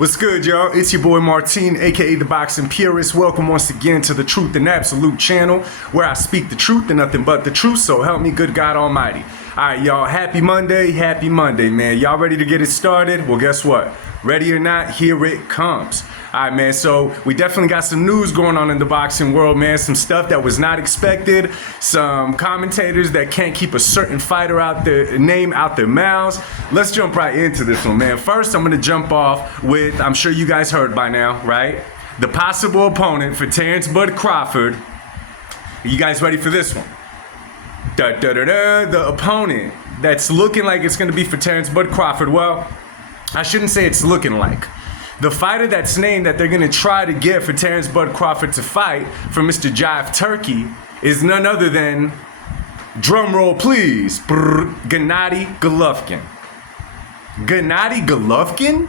What's good, y'all? It's your boy Martine, aka the Boxing Purist. Welcome once again to the Truth and Absolute channel, where I speak the truth and nothing but the truth. So help me, good God Almighty. All right, y'all. Happy Monday, man. Y'all ready to get it started? Well, guess what? Ready or not, here it comes. All right, man, so we definitely got some news going on in the boxing world, man. Some stuff that was not expected. Some commentators that can't keep a certain fighter out their name out their mouths. Let's jump right into this one, man. First, I'm going to jump off with, I'm sure you guys heard by now, right? The possible opponent for Terence Bud Crawford. Are you guys ready for this one? The opponent that's looking like it's going to be for Terence Bud Crawford. Well, I shouldn't say it's looking like. The fighter that's named that they're going to try to get for Terence Bud Crawford to fight for Mr. Jive Turkey is none other than, drum roll please, Gennady Golovkin. Gennady Golovkin?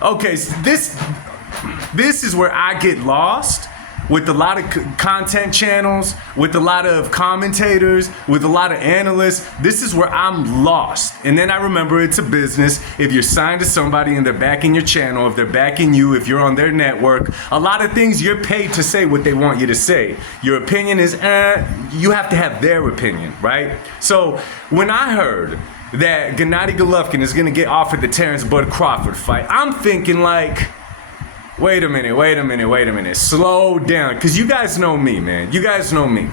Okay, so this is where I get lost with a lot of content channels, with a lot of commentators, with a lot of analysts. This is where I'm lost. And then I remember it's a business. If you're signed to somebody and they're backing your channel, if they're backing you, if you're on their network, a lot of things you're paid to say what they want you to say. Your opinion is, you have to have their opinion, right? So when I heard that Gennady Golovkin is gonna get offered the Terence Bud Crawford fight, I'm thinking like, wait a minute. Slow down. Because you guys know me, man. You guys know me.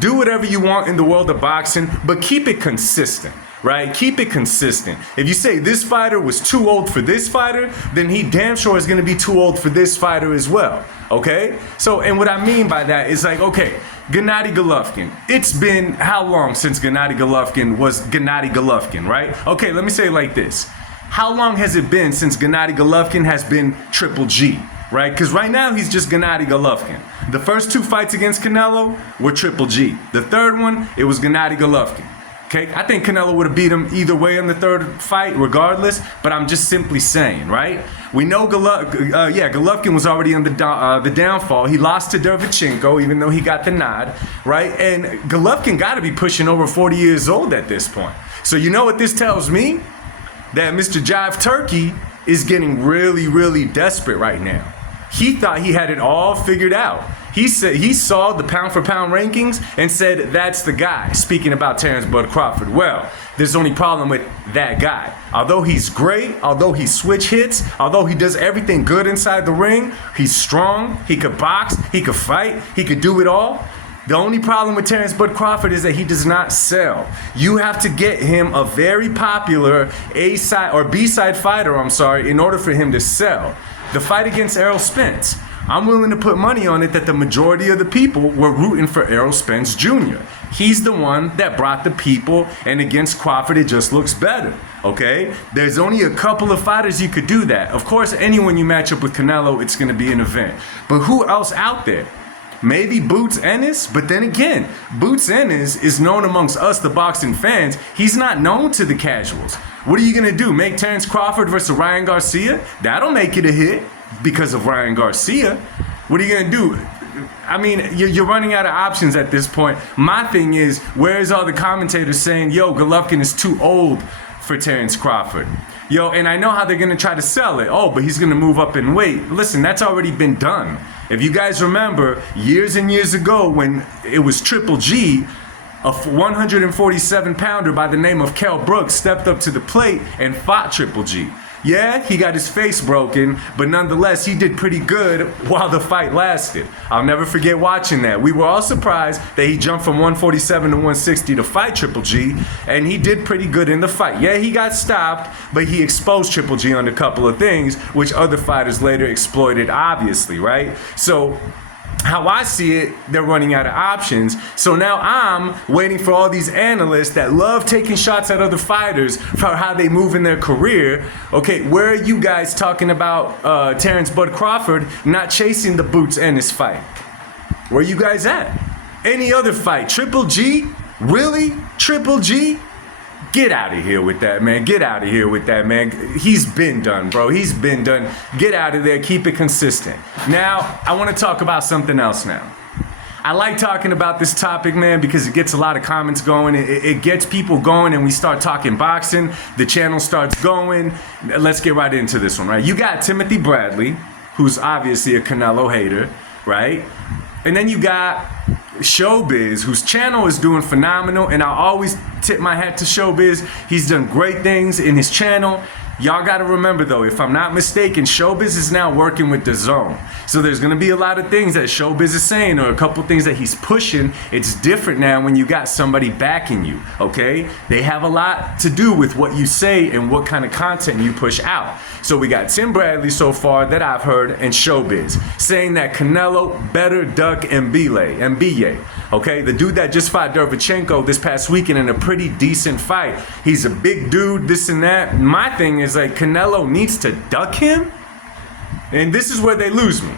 Do whatever you want in the world of boxing, but keep it consistent, right? Keep it consistent. If you say this fighter was too old for this fighter, then he damn sure is going to be too old for this fighter as well, okay? So, and what I mean by that is like, okay, Gennady Golovkin. It's been how long since Gennady Golovkin was Gennady Golovkin, right? Okay, let me say it like this. How long has it been since Gennady Golovkin has been Triple G, right? Because right now he's just Gennady Golovkin. The first two fights against Canelo were Triple G. The third one, it was Gennady Golovkin. Okay, I think Canelo would have beat him either way in the third fight, regardless. But I'm just simply saying, right? We know Golovkin was already on the downfall. He lost to Derevchenko, even though he got the nod, right? And Golovkin got to be pushing over 40 years old at this point. So you know what this tells me? That Mr. Jive Turkey is getting really, really desperate right now. He thought he had it all figured out. He said he saw the pound for pound rankings and said that's the guy. Speaking about Terence Bud Crawford. Well, there's the only problem with that guy. Although he's great, although he switch hits, although he does everything good inside the ring, he's strong, he could box, he could fight, he could do it all. The only problem with Terence Bud Crawford is that he does not sell. You have to get him a very popular A-side or B-side fighter, in order for him to sell. The fight against Errol Spence, I'm willing to put money on it that the majority of the people were rooting for Errol Spence Jr. He's the one that brought the people, and against Crawford, it just looks better, okay? There's only a couple of fighters you could do that. Of course, anyone you match up with Canelo, it's gonna be an event. But who else out there? Maybe Boots Ennis, but then again, Boots Ennis is known amongst us, the boxing fans. He's not known to the casuals. What are you gonna do? Make Terence Crawford versus Ryan Garcia? That'll make it a hit because of Ryan Garcia. What are you gonna do? I mean, you're running out of options at this point. My thing is, where's all the commentators saying, yo, Golovkin is too old for Terence Crawford? Yo, and I know how they're gonna try to sell it. Oh, but he's gonna move up in weight. Listen, that's already been done. If you guys remember, years and years ago when it was Triple G, a 147-pounder by the name of Kell Brooks stepped up to the plate and fought Triple G. Yeah, he got his face broken, but nonetheless, he did pretty good while the fight lasted. I'll never forget watching that. We were all surprised that he jumped from 147 to 160 to fight Triple G, and he did pretty good in the fight. Yeah, he got stopped, but he exposed Triple G on a couple of things, which other fighters later exploited, obviously, right? So, how I see it, they're running out of options. So now I'm waiting for all these analysts that love taking shots at other fighters for how they move in their career. Okay, where are you guys talking about Terence Bud Crawford not chasing the Boots Ennis fight? Where you guys at? Any other fight? Triple G? Really? Triple G? Get out of here with that, man. Get out of here with that, man. He's been done, bro. He's been done. Get out of there. Keep it consistent. Now, I want to talk about something else now. I like talking about this topic, man, because it gets a lot of comments going. It gets people going, and we start talking boxing. The channel starts going. Let's get right into this one, right? You got Timothy Bradley, who's obviously a Canelo hater, right? And then you got Showbiz, whose channel is doing phenomenal, and I always tip my hat to Showbiz. He's done great things in his channel. Y'all gotta remember though, if I'm not mistaken, Showbiz is now working with DAZN. So there's gonna be a lot of things that Showbiz is saying, or a couple things that he's pushing. It's different now when you got somebody backing you, okay? They have a lot to do with what you say and what kind of content you push out. So we got Tim Bradley so far that I've heard, and Showbiz, saying that Canelo better duck Mbilli, okay? The dude that just fought Derevchenko this past weekend in a pretty decent fight. He's a big dude, this and that. My thing is like, Canelo needs to duck him? And this is where they lose me.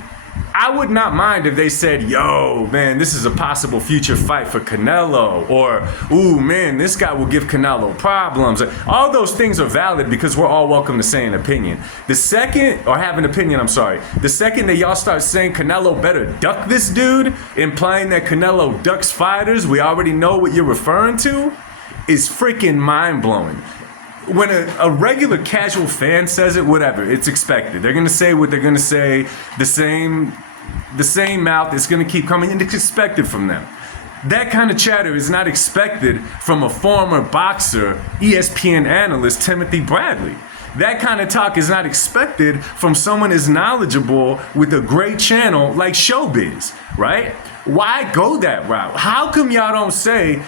I would not mind if they said, yo, man, this is a possible future fight for Canelo, or, ooh, man, this guy will give Canelo problems. All those things are valid because we're all welcome to say an opinion. The second that y'all start saying Canelo better duck this dude, implying that Canelo ducks fighters, we already know what you're referring to, is freaking mind-blowing. When a regular casual fan says it, whatever, it's expected. They're gonna say what they're gonna say, the same mouth is gonna keep coming, and it's expected from them. That kind of chatter is not expected from a former boxer, ESPN analyst, Timothy Bradley. That kind of talk is not expected from someone as knowledgeable with a great channel like Showbiz, right? Why go that route? How come y'all don't say,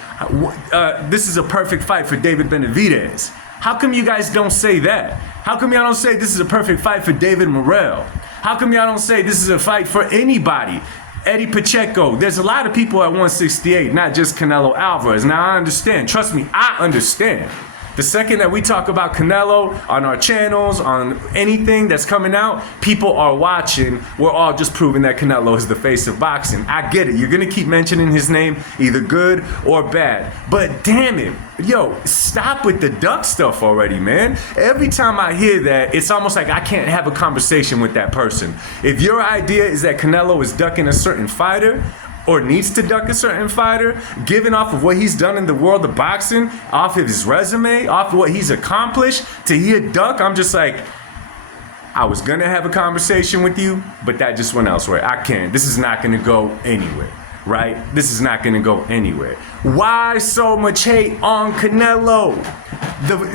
this is a perfect fight for David Benavidez? How come you guys don't say that? How come y'all don't say this is a perfect fight for David Morrell? How come y'all don't say this is a fight for anybody? Eddie Pacheco. There's a lot of people at 168, not just Canelo Alvarez. Now I understand. Trust me, I understand. The second that we talk about Canelo on our channels, on anything that's coming out, people are watching. We're all just proving that Canelo is the face of boxing. I get it. You're going to keep mentioning his name, either good or bad. But damn it. Yo, stop with the duck stuff already, man. Every time I hear that, it's almost like I can't have a conversation with that person. If your idea is that Canelo is ducking a certain fighter, or needs to duck a certain fighter, given off of what he's done in the world of boxing, off of his resume, off of what he's accomplished, to hear duck, I'm just like, I was gonna have a conversation with you, but that just went elsewhere. I can't. This is not gonna go anywhere, right? This is not gonna go anywhere. Why so much hate on Canelo?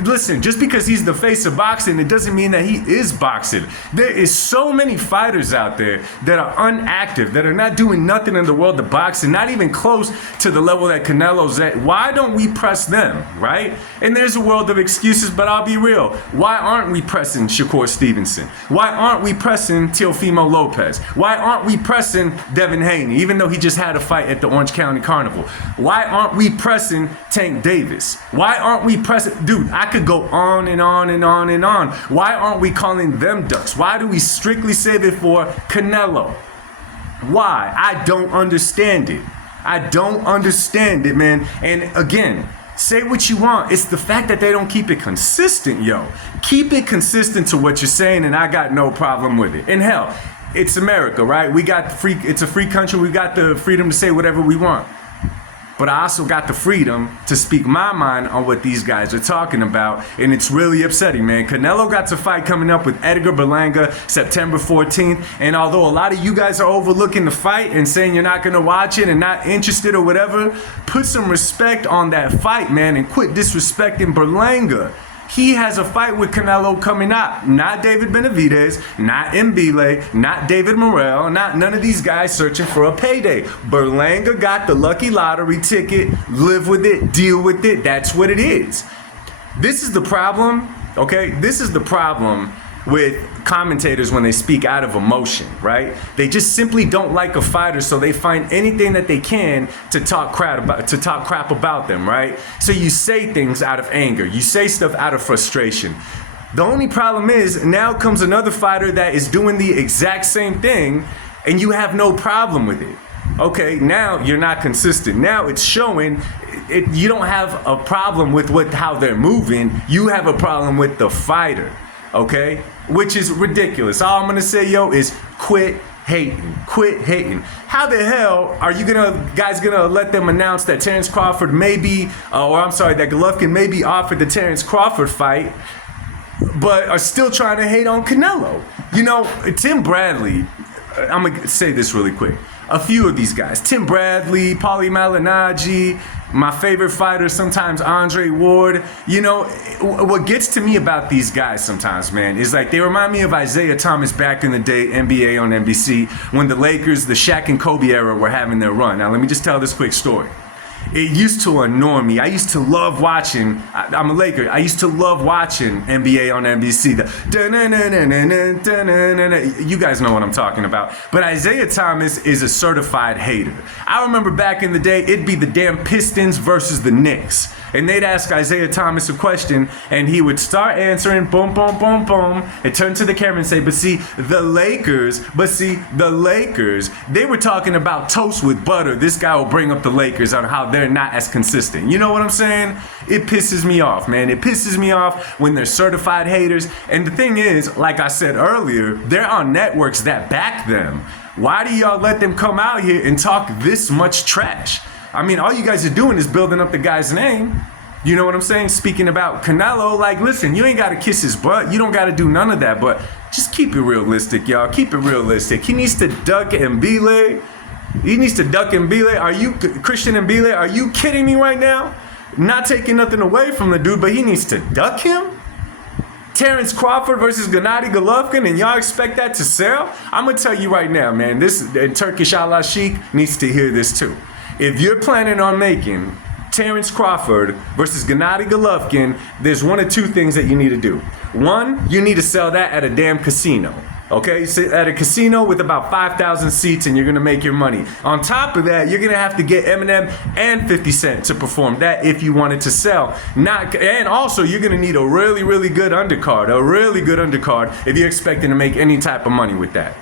Listen, just because he's the face of boxing, it doesn't mean that he is boxing. There is so many fighters out there that are unactive, that are not doing nothing in the world of boxing, not even close to the level that Canelo's at. Why don't we press them, right? And there's a world of excuses, but I'll be real. Why aren't we pressing Shakur Stevenson? Why aren't we pressing Teofimo Lopez? Why aren't we pressing Devin Haney, even though he just had a fight at the Orange County Carnival? Why aren't we pressing Tank Davis? Why aren't we pressing... Dude, I could go on and on and on and on. Why aren't we calling them ducks? Why do we strictly save it for Canelo? Why? I don't understand it. I don't understand it, man. And again, say what you want. It's the fact that they don't keep it consistent, yo. Keep it consistent to what you're saying, and I got no problem with it. And hell, it's America, right? It's a free country. We got the freedom to say whatever we want. But I also got the freedom to speak my mind on what these guys are talking about, and it's really upsetting, man. Canelo got to fight coming up with Edgar Berlanga September 14th, and although a lot of you guys are overlooking the fight and saying you're not going to watch it and not interested or whatever, put some respect on that fight, man, and quit disrespecting Berlanga. He has a fight with Canelo coming up. Not David Benavidez, not Mbilli, not David Morrell, not none of these guys searching for a payday. Berlanga got the lucky lottery ticket. Live with it, deal with it. That's what it is. This is the problem, okay? This is the problem with commentators when they speak out of emotion, right? They just simply don't like a fighter, so they find anything that they can to talk crap about them, right? So you say things out of anger, you say stuff out of frustration. The only problem is now comes another fighter that is doing the exact same thing, and you have no problem with it. Okay, now you're not consistent. Now it's showing you don't have a problem with how they're moving. You have a problem with the fighter. Okay? Which is ridiculous. All I'm gonna say, yo, is quit hating. Quit hating. How the hell are you guys gonna let them announce that Terence Crawford may be, that Golovkin may be offered the Terence Crawford fight, but are still trying to hate on Canelo? You know, Tim Bradley, I'm gonna say this really quick. A few of these guys, Tim Bradley, Paulie Malignaggi, my favorite fighter, sometimes Andre Ward. You know, what gets to me about these guys sometimes, man, is like they remind me of Isaiah Thomas back in the day, NBA on NBC, when the Lakers, the Shaq and Kobe era were having their run. Now, let me just tell this quick story. It used to annoy me. I used to love watching, I'm a Laker, I used to love watching NBA on NBC. You guys know what I'm talking about. But Isaiah Thomas is a certified hater. I remember back in the day, it'd be the damn Pistons versus the Knicks. And they'd ask Isaiah Thomas a question, and he would start answering, boom, boom, boom, boom, and turn to the camera and say, but see, the Lakers, they were talking about toast with butter. This guy will bring up the Lakers on how they're not as consistent. You know what I'm saying? It pisses me off, man. It pisses me off when they're certified haters. And the thing is, like I said earlier, they're on networks that back them. Why do y'all let them come out here and talk this much trash? I mean, all you guys are doing is building up the guy's name. You know what I'm saying? Speaking about Canelo, like, listen, you ain't got to kiss his butt. You don't got to do none of that. But just keep it realistic, y'all. Keep it realistic. He needs to duck Mbilli. Are you, Christian Mbilli, are you kidding me right now? Not taking nothing away from the dude, but he needs to duck him? Terence Crawford versus Gennady Golovkin, and y'all expect that to sell? I'm going to tell you right now, man, this Turkialashiek needs to hear this too. If you're planning on making Terence Crawford versus Gennady Golovkin, there's one of two things that you need to do. One, you need to sell that at a damn casino. Okay, so at a casino with about 5,000 seats, and you're gonna make your money. On top of that, you're gonna have to get Eminem and 50 Cent to perform that if you wanted to sell. And also, you're gonna need a really, really good undercard, if you're expecting to make any type of money with that.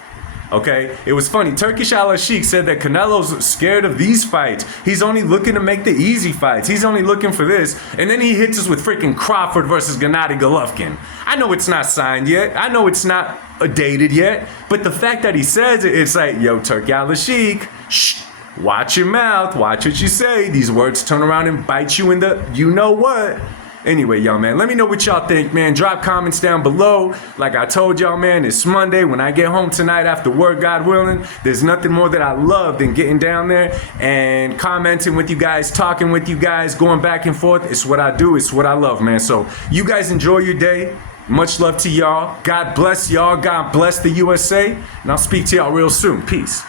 Okay, it was funny. Turkialashiek said that Canelo's scared of these fights. He's only looking to make the easy fights. He's only looking for this. And then he hits us with freaking Crawford versus Gennady Golovkin. I know it's not signed yet. I know it's not dated yet. But the fact that he says it, it's like, yo, Turkialashiek, shh, watch your mouth. Watch what you say. These words turn around and bite you in the you know what. Anyway, y'all, man, let me know what y'all think, man. Drop comments down below. Like I told y'all, man, it's Monday. When I get home tonight after work, God willing, there's nothing more that I love than getting down there and commenting with you guys, talking with you guys, going back and forth. It's what I do. It's what I love, man. So you guys enjoy your day. Much love to y'all. God bless y'all. God bless the USA. And I'll speak to y'all real soon. Peace.